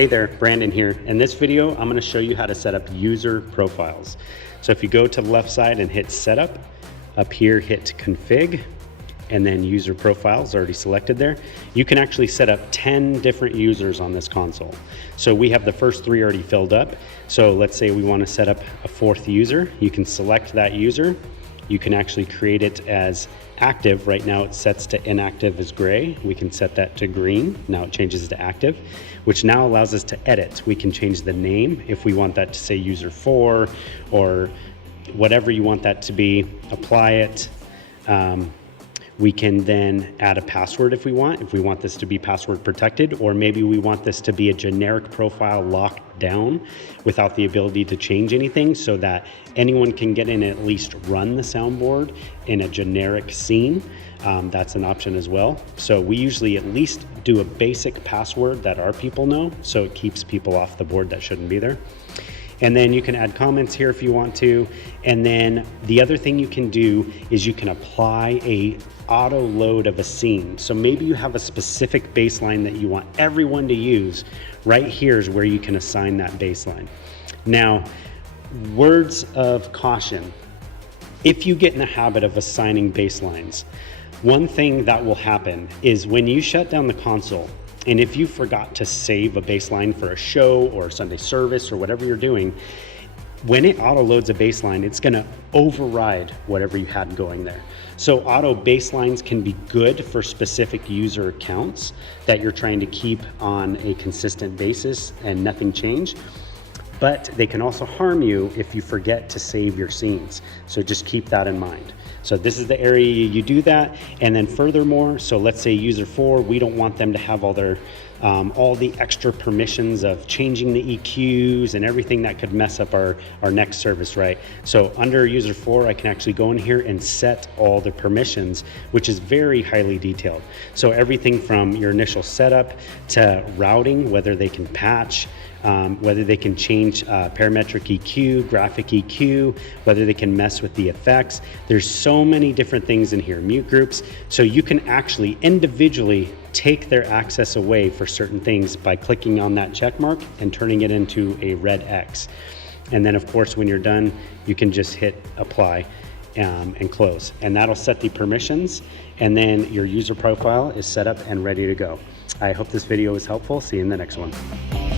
Hey there, Brandon here. In this video, I'm going to show you how to set up user profiles. So if you go to the left side and hit setup, up here hit config, and then user profiles already selected there. You can actually set up 10 different users on this console. So we have the first 3 already filled up. So let's say we want to set up a 4th user. You can select that user. You can actually create it as active. Right now it sets to inactive as gray. We can set that to green. Now it changes to active, which now allows us to edit. We can change the name if we want that to say user 4 or whatever you want that to be. Apply it. We can then add a password if we want this to be password protected, or maybe we want this to be a generic profile locked down without the ability to change anything so that anyone can get in and at least run the soundboard in a generic scene. That's an option as well. So we usually at least do a basic password that our people know, so it keeps people off the board that shouldn't be there. And then you can add comments here if you want to. And then the other thing you can do is you can apply a auto load of a scene. So maybe you have a specific baseline that you want everyone to use. Right here is where you can assign that baseline. Now, words of caution. If you get in the habit of assigning baselines, one thing that will happen is when you shut down the console, and if you forgot to save a baseline for a show or Sunday service or whatever you're doing, when it auto loads a baseline, it's gonna override whatever you had going there. So auto baselines can be good for specific user accounts that you're trying to keep on a consistent basis and nothing change. But they can also harm you if you forget to save your scenes. So just keep that in mind. So this is the area you do that. And then furthermore, so let's say user 4, we don't want them to have all their all the extra permissions of changing the EQs and everything that could mess up our next service, right? So under user 4, I can actually go in here and set all the permissions, which is very highly detailed. So everything from your initial setup to routing, whether they can patch, whether they can change parametric EQ, graphic EQ, whether they can mess with the effects. There's so many different things in here, mute groups. So you can actually individually take their access away for certain things by clicking on that check mark and turning it into a red X. And then of course, when you're done, you can just hit apply and close. And that'll set the permissions. And then your user profile is set up and ready to go. I hope this video was helpful. See you in the next one.